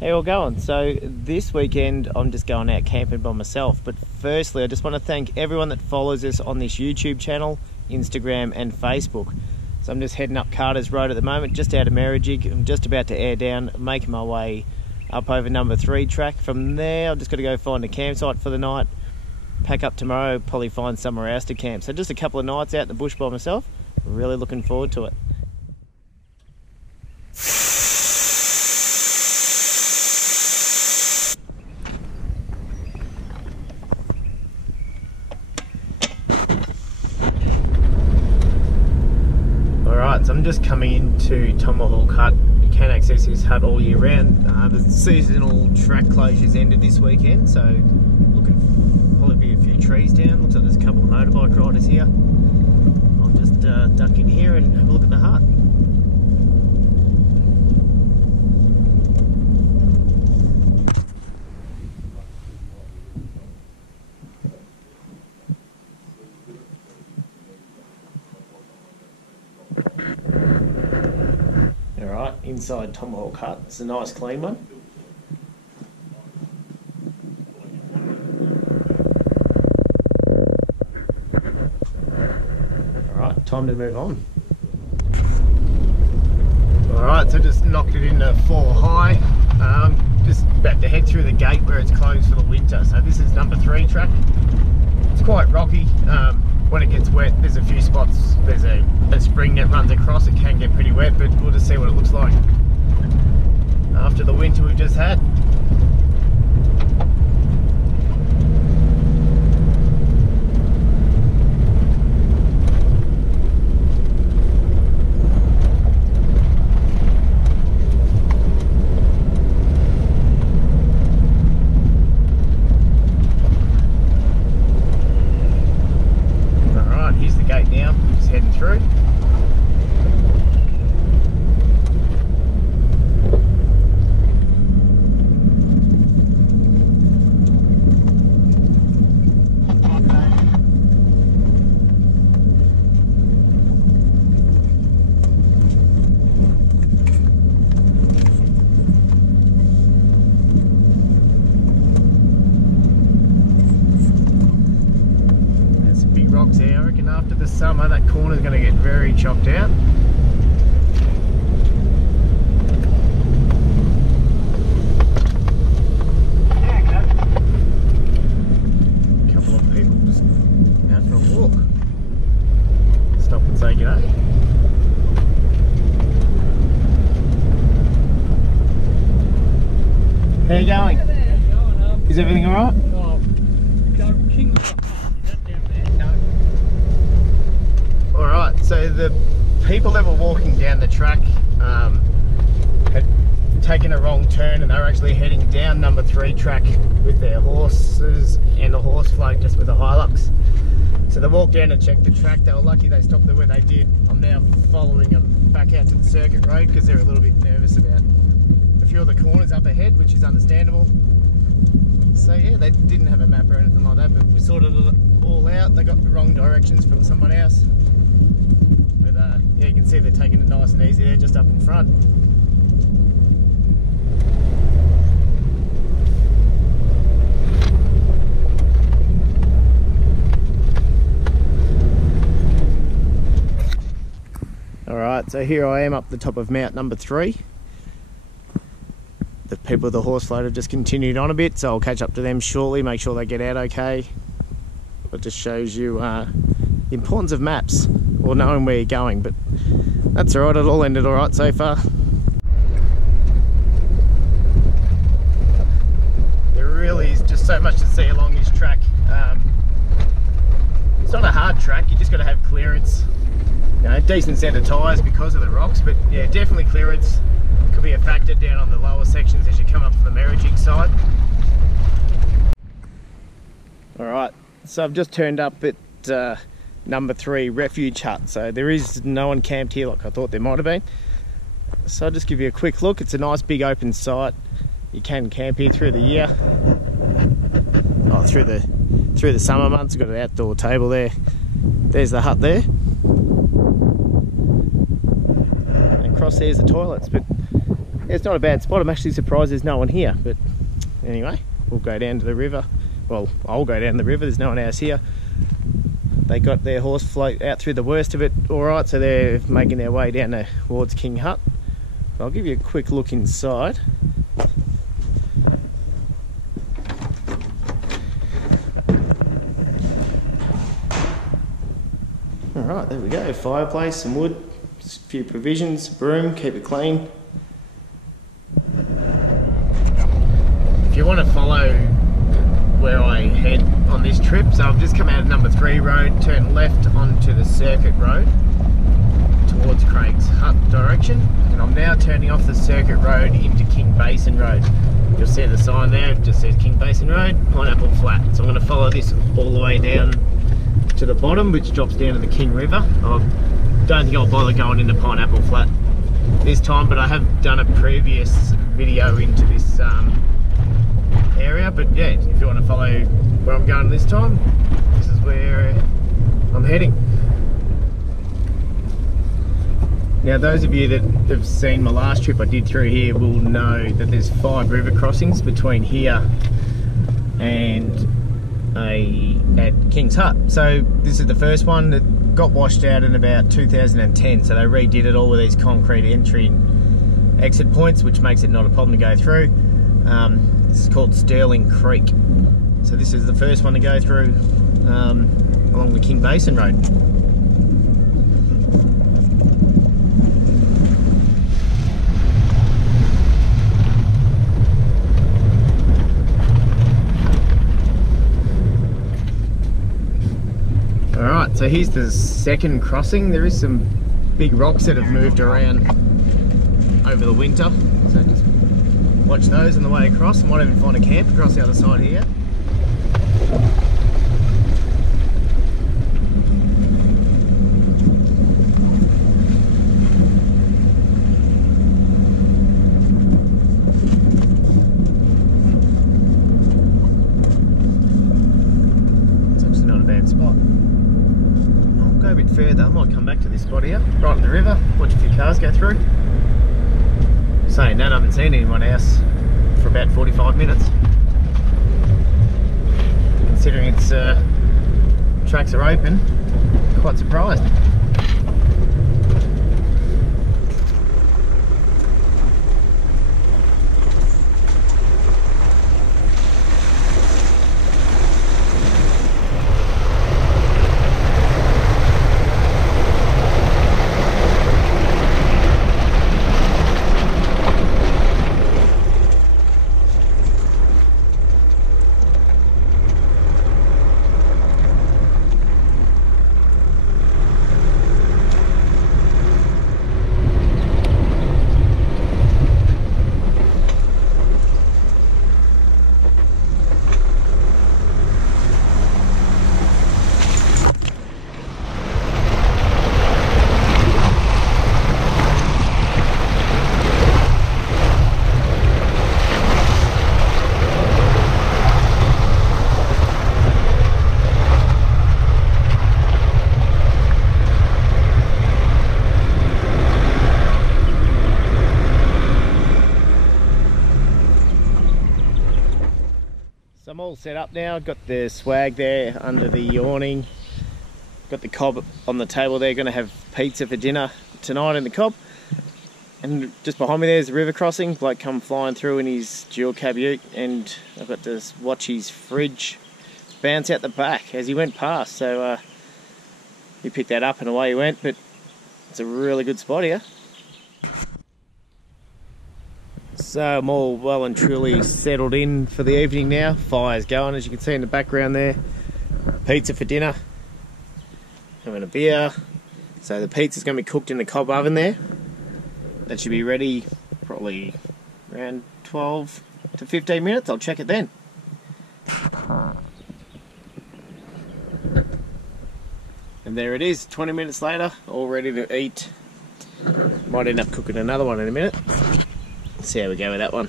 How you all going? So this weekend I'm just going out camping by myself, but firstly I just want to thank everyone that follows us on this YouTube channel, Instagram and Facebook. So I'm just heading up Carter's Road at the moment, just out of Merrijig. I'm just about to air down, making my way up over number 3 track. From there I've just got to go find a campsite for the night, pack up tomorrow, probably find somewhere else to camp. So just a couple of nights out in the bush by myself. Really looking forward to it. So I'm just coming into Tomahawk Hut. You can access this hut all year round. The seasonal track closures ended this weekend, so looking probably be a few trees down. Looks like there's a couple of motorbike riders here. I'll just duck in here and have a look at the hut. Alright, inside Tomahawk Hut. It's a nice clean one. Alright, time to move on. Alright, so just knocked it into 4 high. Just about to head through the gate where it's closed for the winter. So this is number 3 track. It's quite rocky. When it gets wet, there's a few spots. There's a spring that runs across. It can get pretty wet, but we'll just see what it looks like after the winter we've just had. Through. There's some big rocks there. I reckon after the summer that corner's going to get very chopped out. A couple of people just out for a walk. Stop and say g'day. How you going? Is everything alright? Alright, so the people that were walking down the track had taken a wrong turn and they were actually heading down number 3 track with their horses and a horse float just with a Hilux. So they walked down and checked the track. They were lucky they stopped there where they did. I'm now following them back out to the circuit road because they're a little bit nervous about a few of the corners up ahead, which is understandable. So yeah, they didn't have a map or anything like that, but we sorted it all out. They got the wrong directions from someone else. But yeah, you can see they're taking it nice and easy there, just up in front. Alright, so here I am up the top of Mount number 3. The people with the horse float have just continued on a bit, so I'll catch up to them shortly, make sure they get out okay. It just shows you the importance of maps, or knowing where you're going, but that's alright, it all ended alright so far. There really is just so much to see along this track. It's not a hard track, you just got to have clearance. You know, decent set of tyres because of the rocks, but yeah, definitely clearance. Could be a factor down on the lower sections as you come up to the Merrijig side. Alright, so I've just turned up at number 3 refuge hut, so there is no one camped here like I thought there might have been. So I'll just give you a quick look. It's a nice big open site. You can camp here through the year. Oh, through the summer months. You've got an outdoor table there. There's the hut there. And across there's the toilets, but it's not a bad spot. I'm actually surprised there's no one here, but anyway, we'll go down to the river. Well, I'll go down the river, there's no one else here. They got their horse float out through the worst of it alright, so they're making their way down towards King Hut. I'll give you a quick look inside. Alright, there we go. Fireplace, some wood, a few provisions, broom, keep it clean. If you want to follow where I head on this trip, so I've just come out of number 3 road, turned left onto the circuit road towards Craig's Hut direction, and I'm now turning off the circuit road into King Basin Road. You'll see the sign there, it just says King Basin Road, Pineapple Flat. So I'm going to follow this all the way down to the bottom, which drops down to the King River. I don't think I'll bother going into Pineapple Flat this time, but I have done a previous video into this area. But yeah, if you want to follow where I'm going this time, this is where I'm heading. Now those of you that have seen my last trip I did through here will know that there's 5 river crossings between here and at King's Hut. So this is the first one that got washed out in about 2010, so they redid it all with these concrete entry and exit points, which makes it not a problem to go through. This is called Sterling Creek. So this is the first one to go through along the King Basin Road. Alright, so here's the second crossing. There is some big rocks that have moved around over the winter, so just watch those on the way across. I might even find a camp across the other side here. It's actually not a bad spot. Go a bit further, I might come back to this spot here, right on the river, watch a few cars go through. Saying that, I haven't seen anyone else for about 45 minutes. Considering its tracks are open, quite surprised. So I'm all set up now, got the swag there under the awning, got the cob on the table there, gonna have pizza for dinner tonight in the cob. And just behind me there's the river crossing, bloke come flying through in his dual cab ute, and I've got to watch his fridge bounce out the back as he went past. So he picked that up and away he went, but it's a really good spot here. So I'm all well and truly settled in for the evening now. Fire's going, as you can see in the background there. Pizza for dinner. Having a beer. So the pizza's going to be cooked in the cob oven there. That should be ready probably around 12 to 15 minutes. I'll check it then. And there it is, 20 minutes later, all ready to eat. Might end up cooking another one in a minute. See how we go with that one.